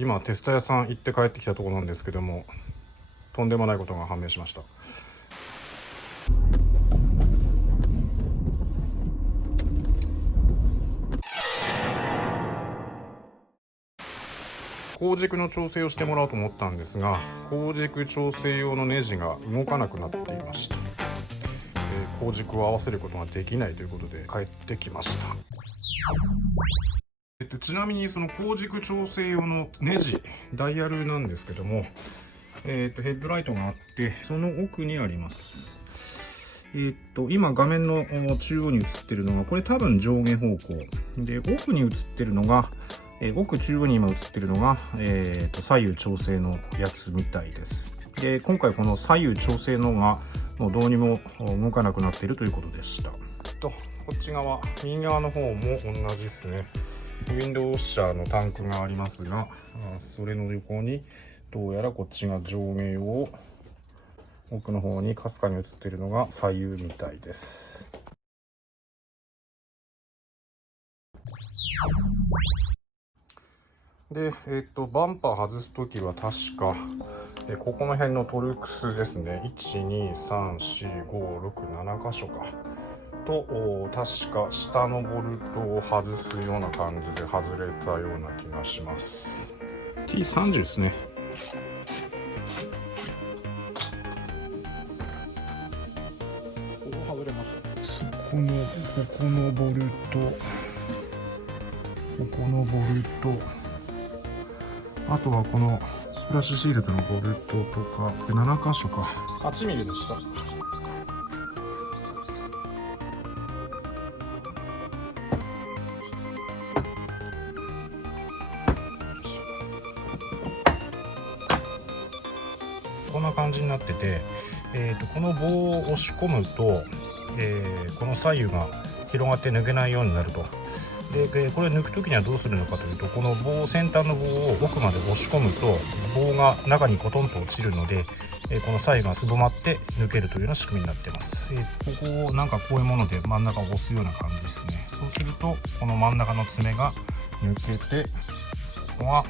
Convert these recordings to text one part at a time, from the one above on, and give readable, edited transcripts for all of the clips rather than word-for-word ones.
今テスト屋さん行って帰ってきたところなんですけども、とんでもないことが判明しました。鋼軸の調整をしてもらおうと思ったんですが、鋼軸調整用のネジが動かなくなっていました。鋼軸を合わせることができないということで帰ってきました。ちなみにその鋼軸調整用のネジ、ダイヤルなんですけども、ヘッドライトがあって、その奥にあります。今画面の中央に映ってるのが、これ多分上下方向で、奥に映ってるのが、奥中央に今映ってるのが、左右調整のやつみたいです。で、今回この左右調整のがもうどうにも動かなくなっているということでした。こっち側、右側の方も同じですね。ウィンドウウォッシャーのタンクがありますが、それの横にどうやらこっちが上下用、奥の方にかすかに映っているのが左右みたいです。で、バンパー外すときは確か、ここの辺のトルクスですね。1、2、3、4、5、6、7箇所か。と、確か下のボルトを外すような感じで外れたような気がします。T30 ですね。ここ外れました。ここのボルト、ここのボルト、あとはこのスプラッシュシールドのボルトとか、7箇所か。8ミリでした。こんな感じになってて、この棒を押し込むと、この左右が広がって抜けないようになると。でこれ抜く時にはどうするのかというと、この棒、先端の棒を奥まで押し込むと棒が中にコトンと落ちるので、この左右がすぼまって抜けるというような仕組みになっています。ここをなんかこういうもので真ん中を押すような感じですね。そうするとこの真ん中の爪が抜けて、ここが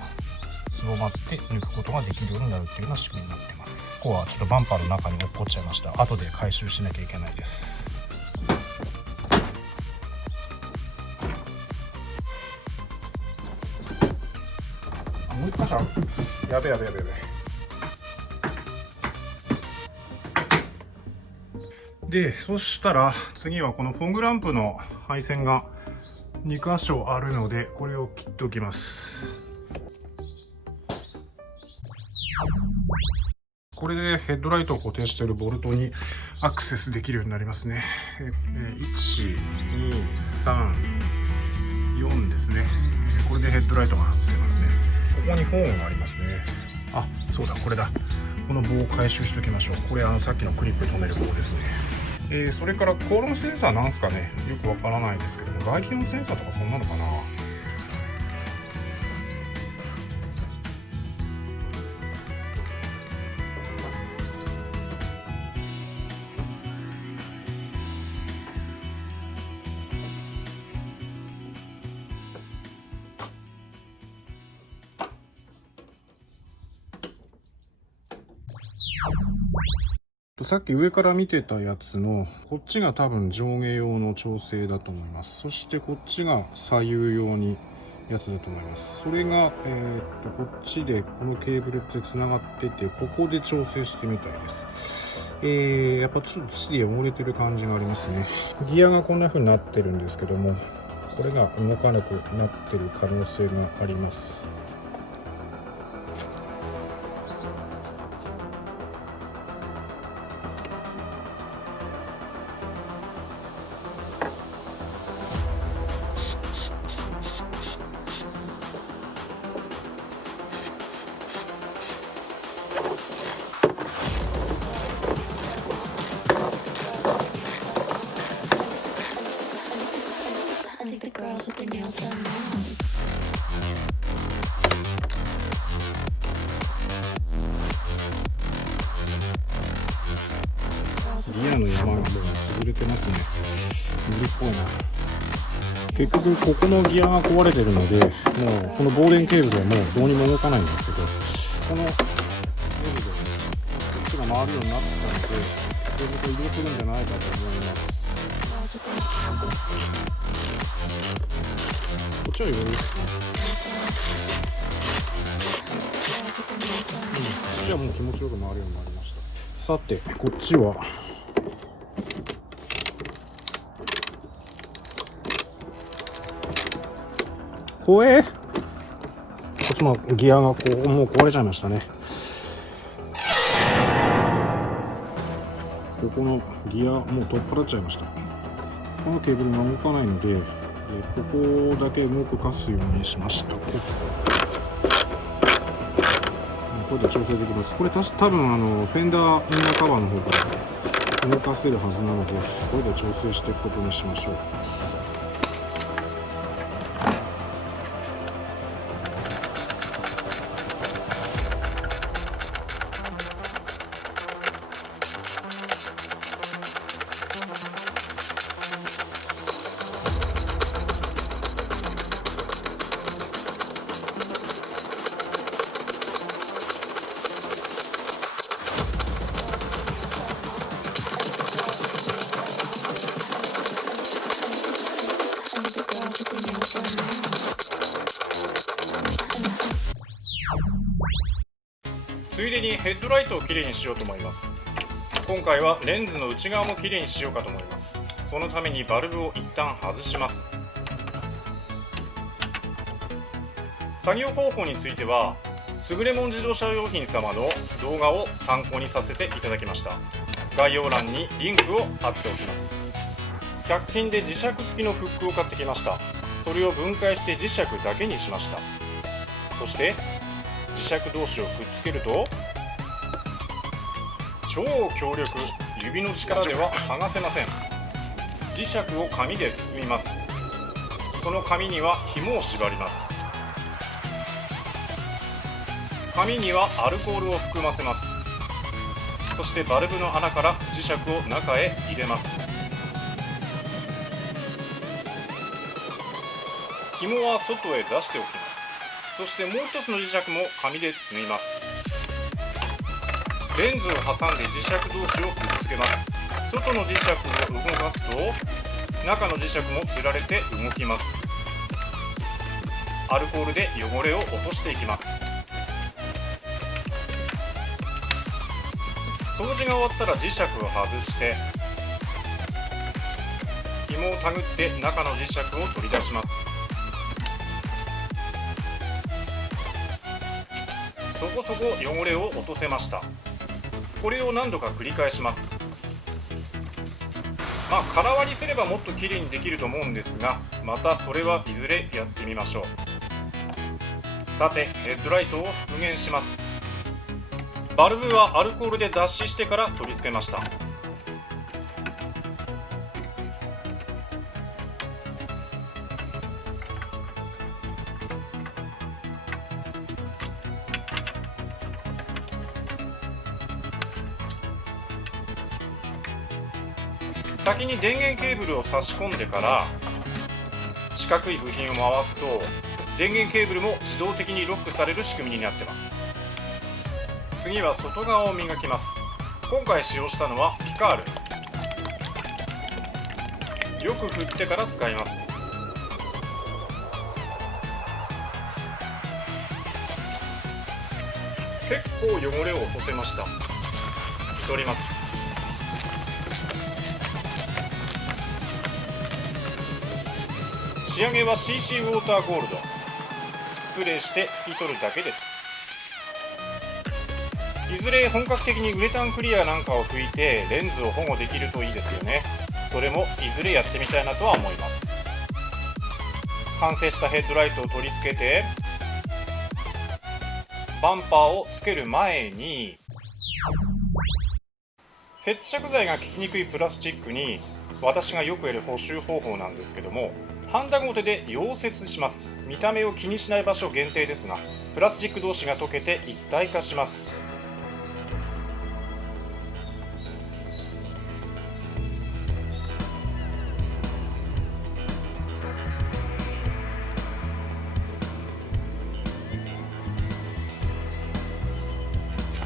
すぼまって抜くことができるようになるというような仕組みになっています。ここはちょっとバンパーの中に落っこっちゃいました。後で回収しなきゃいけないです。もう一箇所ある。やべやべやべやべ。で、そしたら次はこのフォグランプの配線が2箇所あるので、これを切っておきます。これでヘッドライトを固定しているボルトにアクセスできるようになりますね。1、2、3、4ですね。これでヘッドライトが外せますね。ここにホーンがありますね。あ、そうだ、これだ。この棒を回収しておきましょう。これさっきのクリップ止める棒ですね。それからコロンセンサーなんすかね。よくわからないですけども、外気温センサーとかそんなのかな。さっき上から見てたやつのこっちが多分上下用の調整だと思います。そしてこっちが左右用にやつだと思います。それが、こっちでこのケーブルってつながってて、ここで調整してみたいです。やっぱちょっと土で汚れてる感じがありますね。ギアがこんな風になってるんですけども、これが動かなくなってる可能性があります。ギアの山が潰れてますね。無理っぽいな。結局ここのギアが壊れてるので、もうこのボーデンケーブルはもうどうにも動かないんですけど、このネジでね、こっちが回るようになったので、ケーブルと移動するんじゃないかと思います。こっちは余裕ですね。こっちはもう気持ちよく回るようになりました。さて、こっちは怖え。こっちもギアがもう壊れちゃいましたね。ここのギアもう取っ払っちゃいました。このケーブルが動かないので、ここだけ動かすようにしました。これで調整できます。これ多分フェンダーインナーカバーの方から動かせるはずなので、これで調整していくことにしましょう。ついでにヘッドライトをきれいにしようと思います。今回はレンズの内側もきれいにしようかと思います。そのためにバルブを一旦外します。作業方法についてはすぐれもん自動車用品様の動画を参考にさせていただきました。概要欄にリンクを貼っておきます。100均で磁石付きのフックを買ってきました。それを分解して磁石だけにしました。そして磁石同士をくっつけると超強力、指の力では剥がせません。磁石を紙で包みます。その紙には紐を縛ります。紙にはアルコールを含ませます。そしてバルブの穴から磁石を中へ入れます。紐は外へ出しておきます。そしてもう一つの磁石も紙で包みます。レンズを挟んで磁石同士をくっつけます。外の磁石を動かすと中の磁石もつられて動きます。アルコールで汚れを落としていきます。掃除が終わったら磁石を外して紐をたぐって中の磁石を取り出します。そこそこ汚れを落とせました。これを何度か繰り返します。空割りすればもっときれいにできると思うんですが、またそれはいずれやってみましょう。さて、ヘッドライトを復元します。バルブはアルコールで脱脂してから取り付けました。先に電源ケーブルを差し込んでから四角い部品を回すと電源ケーブルも自動的にロックされる仕組みになっています。次は外側を磨きます。今回使用したのはピカール。よく振ってから使います。結構汚れを落とせました。取ります。仕上げは CC ウォーターゴールド。スプレーして拭き取るだけです。いずれ本格的にウレタンクリアなんかを拭いてレンズを保護できるといいですよね。それもいずれやってみたいなとは思います。完成したヘッドライトを取り付けてバンパーをつける前に接着剤が効きにくいプラスチックに私がよくやる補修方法なんですけども、ハンダゴテで溶接します。見た目を気にしない場所限定ですが、プラスチック同士が溶けて一体化します。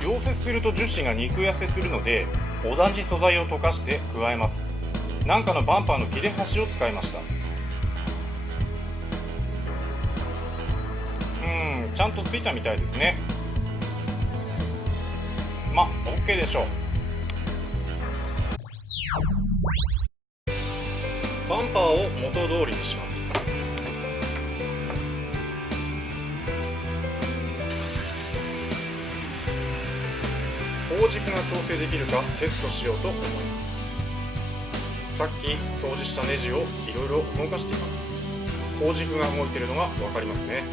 溶接すると樹脂が肉痩せするので、おだんじ素材を溶かして加えます。なんかのバンパーの切れ端を使いました。ちゃんとついたみたいですね。まあ OK でしょう。バンパーを元通りにします。鋼軸が調整できるかテストしようと思います。さっき掃除したネジをいろいろ動かしています。鋼軸が動いているのが分かりますね。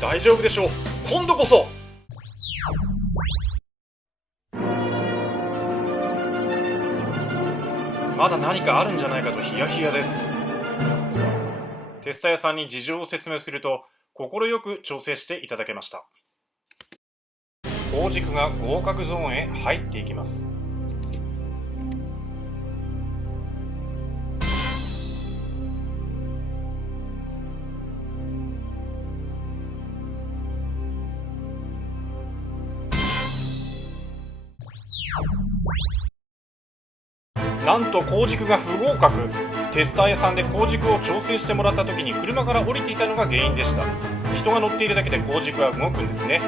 大丈夫でしょう。今度こそ。まだ何かあるんじゃないかとヒヤヒヤです。テスター屋さんに事情を説明すると快く調整していただけました。鋼軸が合格ゾーンへ入っていきます。なんと鋼軸が不合格。テスター屋さんで鋼軸を調整してもらった時に車から降りていたのが原因でした。人が乗っているだけで鋼軸は動くんですね。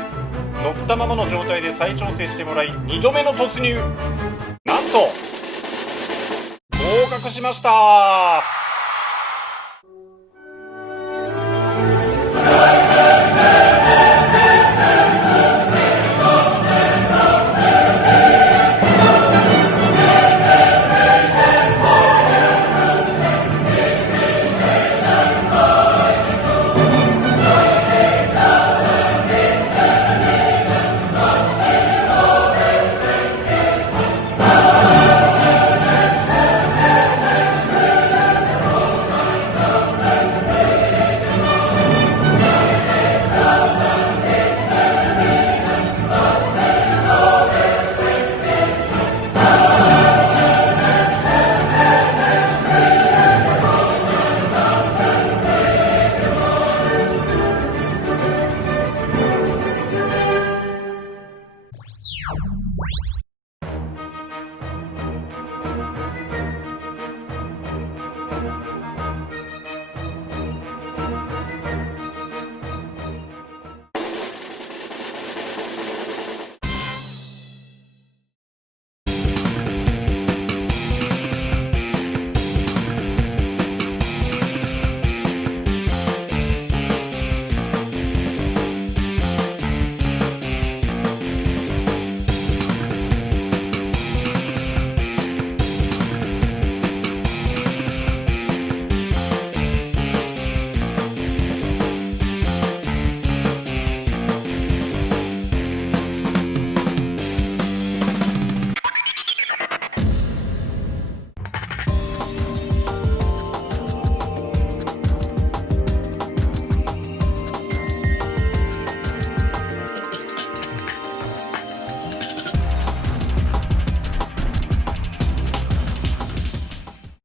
乗ったままの状態で再調整してもらい、2度目の突入。なんと合格しました。